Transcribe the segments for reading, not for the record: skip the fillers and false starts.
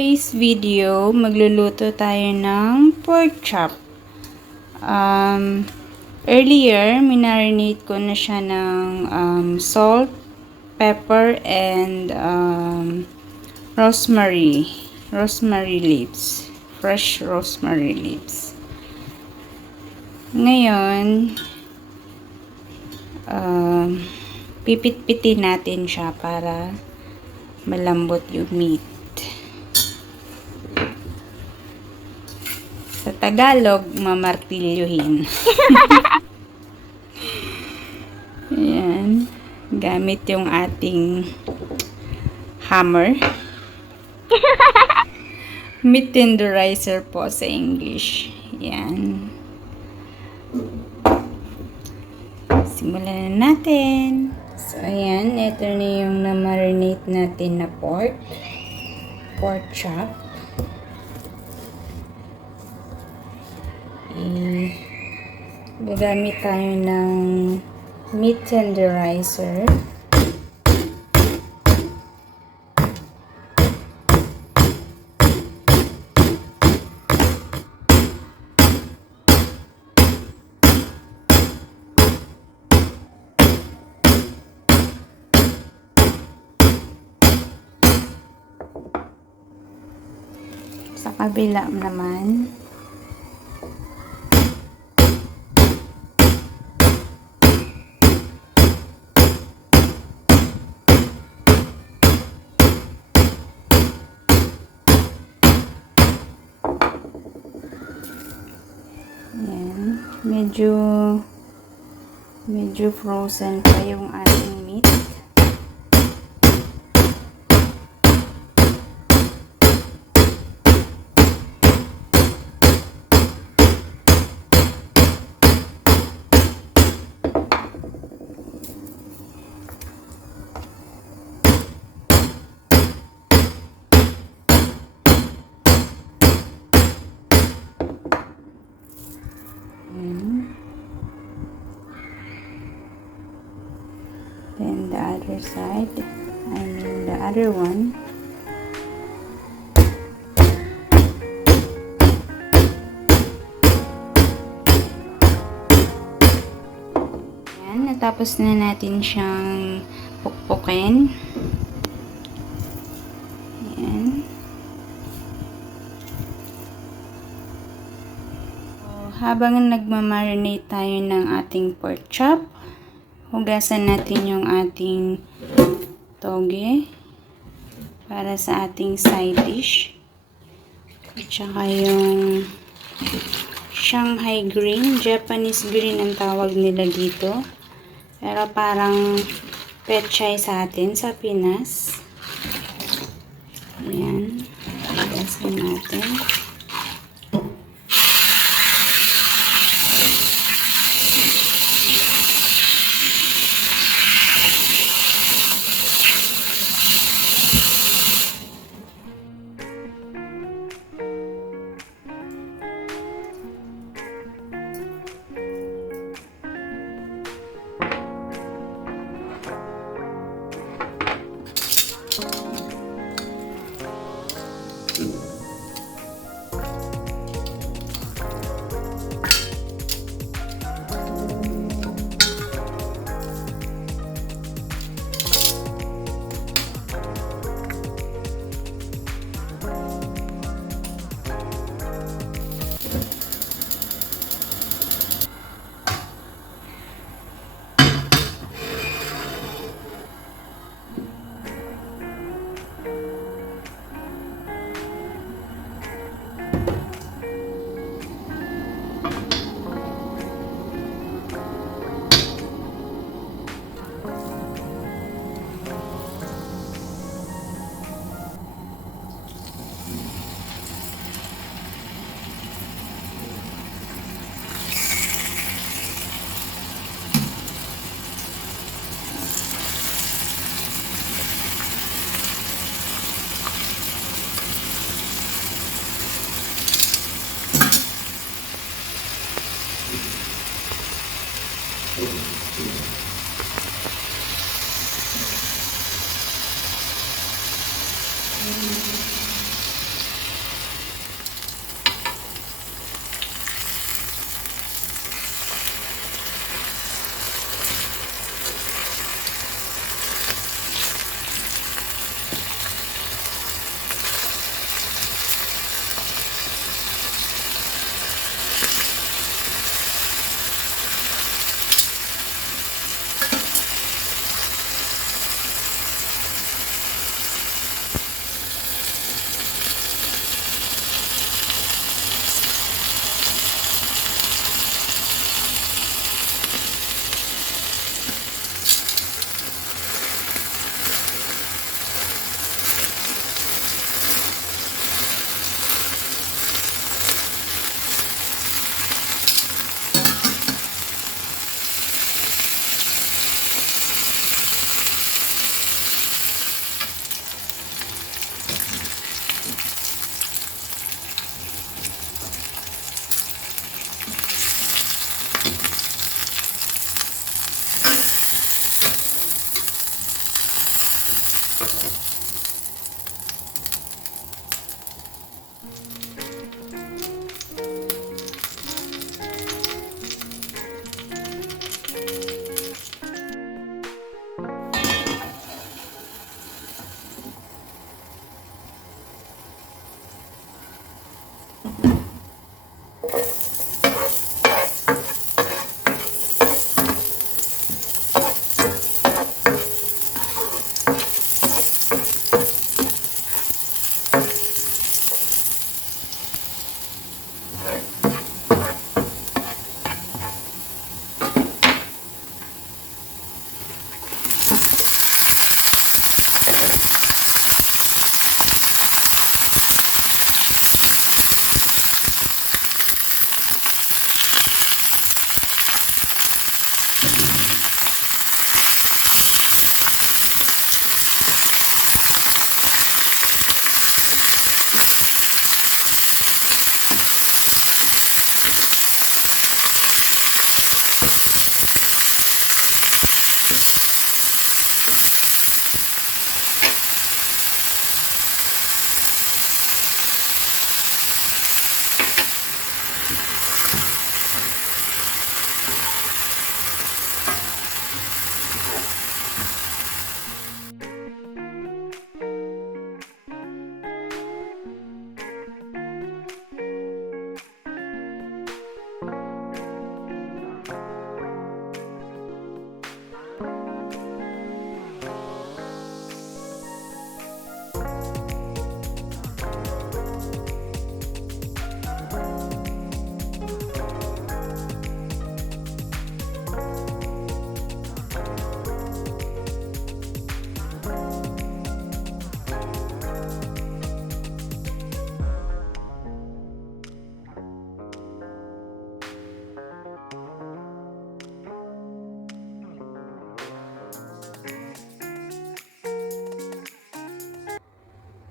today's video, magluluto tayo ng pork chop. Earlier, minarinate ko na siya ng salt, pepper, and rosemary leaves. Fresh rosemary leaves. Ngayon, pipit-pitin natin siya para malambot yung meat. Sa Tagalog, mamartilyuhin. Ayan. Gamit yung ating hammer. Meat tenderizer po sa English. Ayan. Simulan na natin. So, ayan. Ito na yung na-marinate natin na pork chop. Gagamit tayo ng meat tenderizer. Sa kabila naman, ayan, medyo frozen pa yung ating meat. Then the other side, the other one. Ayan, natapos na natin siyang pukpukin. Ayan. So, habang nagmamarinate tayo ng ating pork chop, hugasan natin yung ating toge para sa ating side dish. At saka yung Shanghai green, Japanese green ang tawag nila dito. Pero parang pechay sa atin sa Pinas. Ayan. Hugasan natin.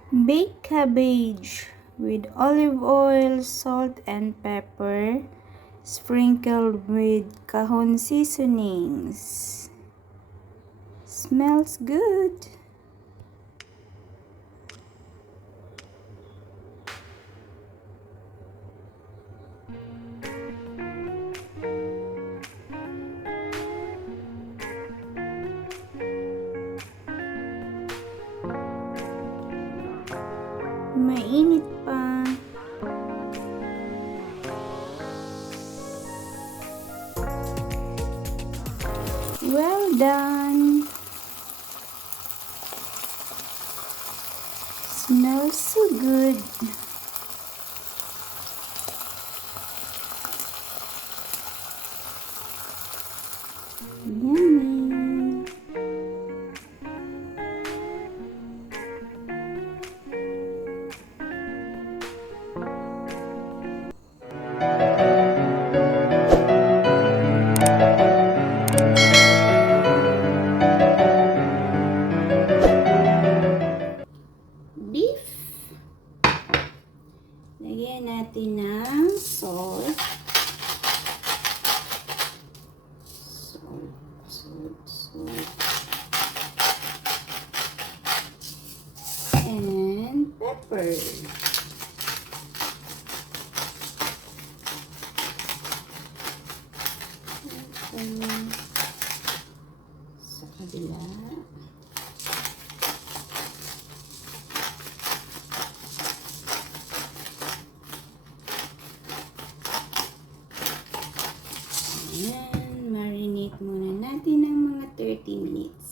Baked cabbage with olive oil, salt, and pepper, sprinkled with kahon seasonings. Smells good. Mainit pa. Well done. Smells so good. Yummy. Beef. Lagyan natin ng salt. Salt. And pepper. Sa kabila. Ayan, marinate muna natin ng mga 30 minutes.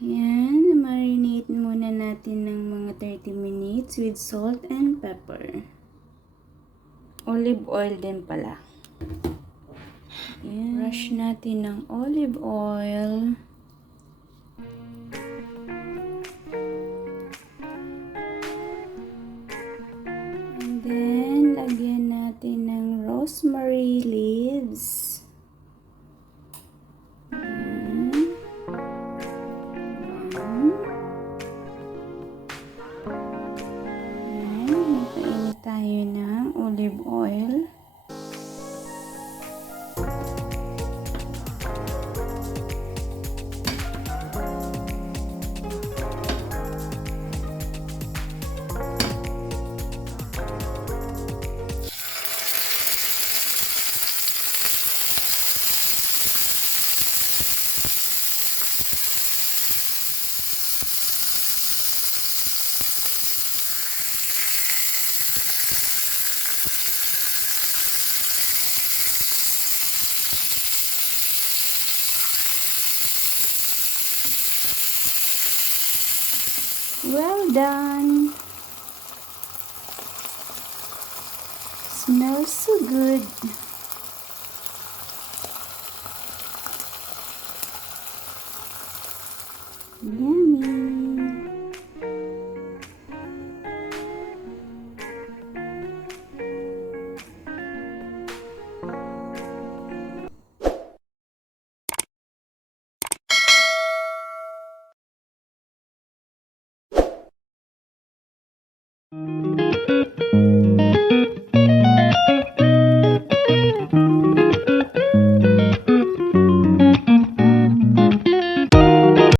Ayan, marinate muna natin ng mga 30 minutes with salt and pepper. Olive oil din pala. Ayan, brush natin ng olive oil. And then, lagyan natin ng rosemary leaves. Magpainit tayo ng olive oil. done. Smells so good. Yummy.